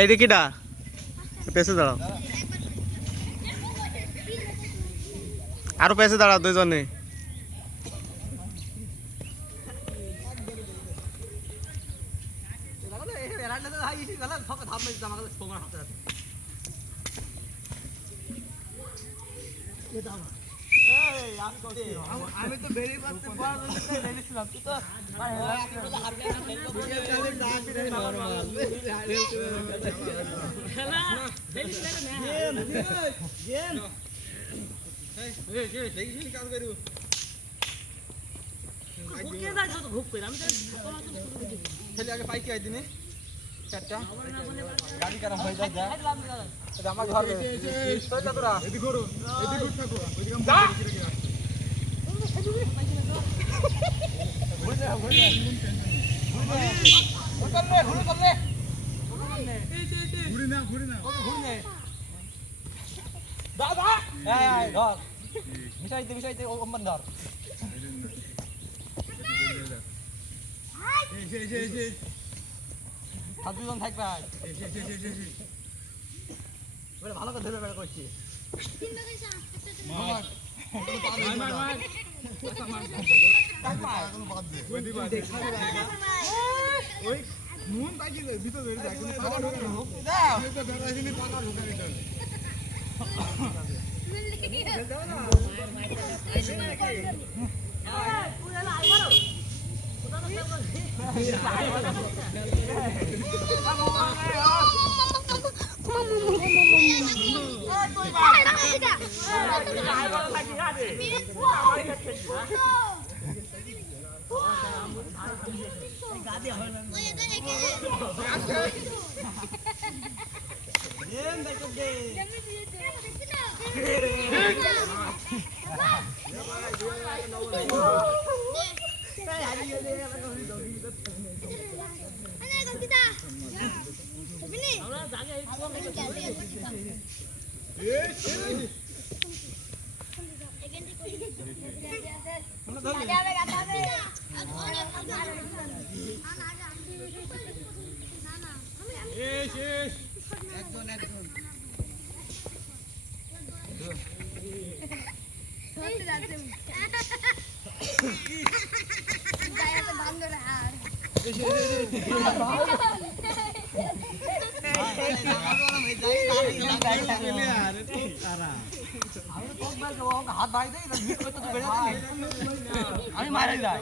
এইদিকেটা পেছে দাঁড়াও, আরো পেছে দাঁড়াও দুইজনে। আমি তো বেরিয়ে পারতে পারছিলাম, তুই তো পাইকি দিনে চারটা গাড়ি খারাপ হয়ে যায়, আমার ঘর তোরা মিশাইতে ওম্মান ধর দুজন থাকবে ভালো করে ধরে বেড়া করছি। নুন পাইলে ভিতরে হাত ভাই দেয় আমি মারা যাই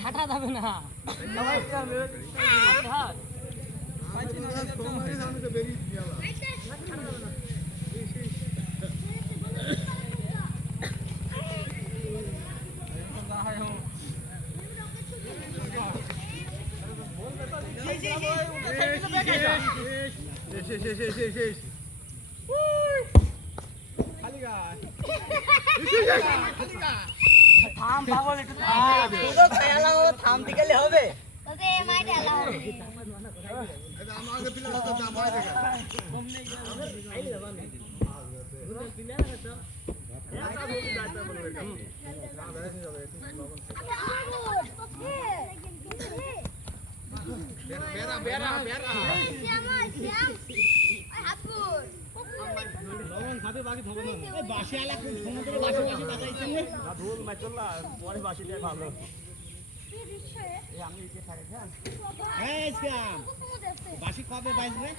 খাটা যাবে না থাম পাগল একটু থাম দিকে হবে বাসি কবে বাজবে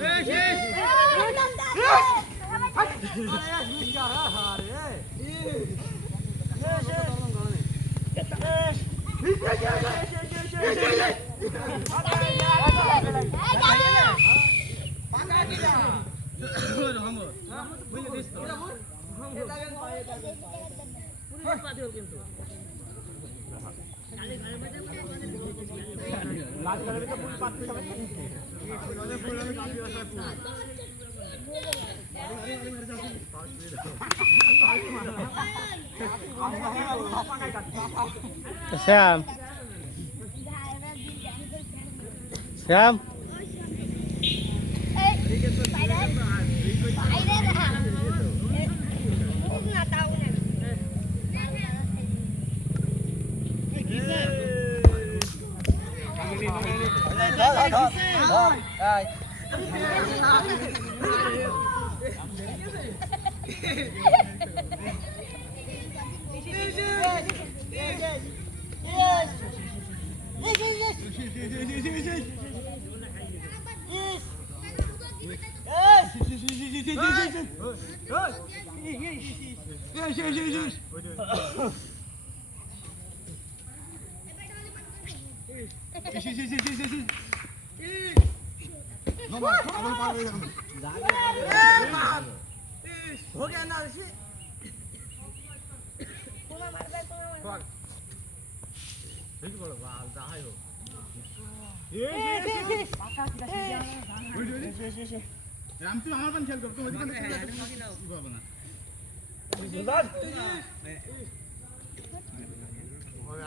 Yes, yes. শ্যাম শ্যাম हो गया ना ऋषि তুই আমার পান খেয়াল কর তুমি না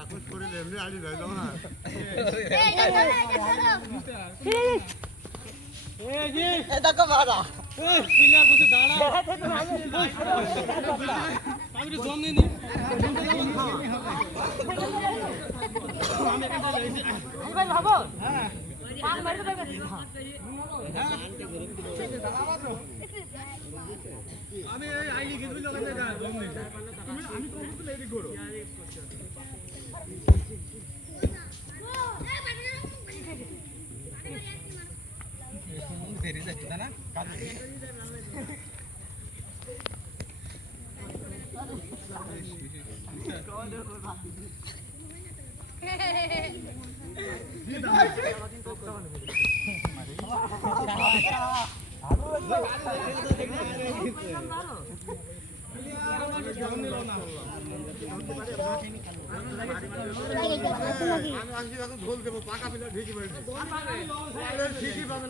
এখন শরীর এমনি আড়ি যায় না দেখো বাড়া পিলার বসে দাঁড়া আমি তো জম নেই আমি আইলি গেছি জম নেই আমি তো লেডি করো বেরিয়ে যাচ্ছে না আমি ঢোল দেবো পাকা পিলা ঢেকে ঠিকই পাবে না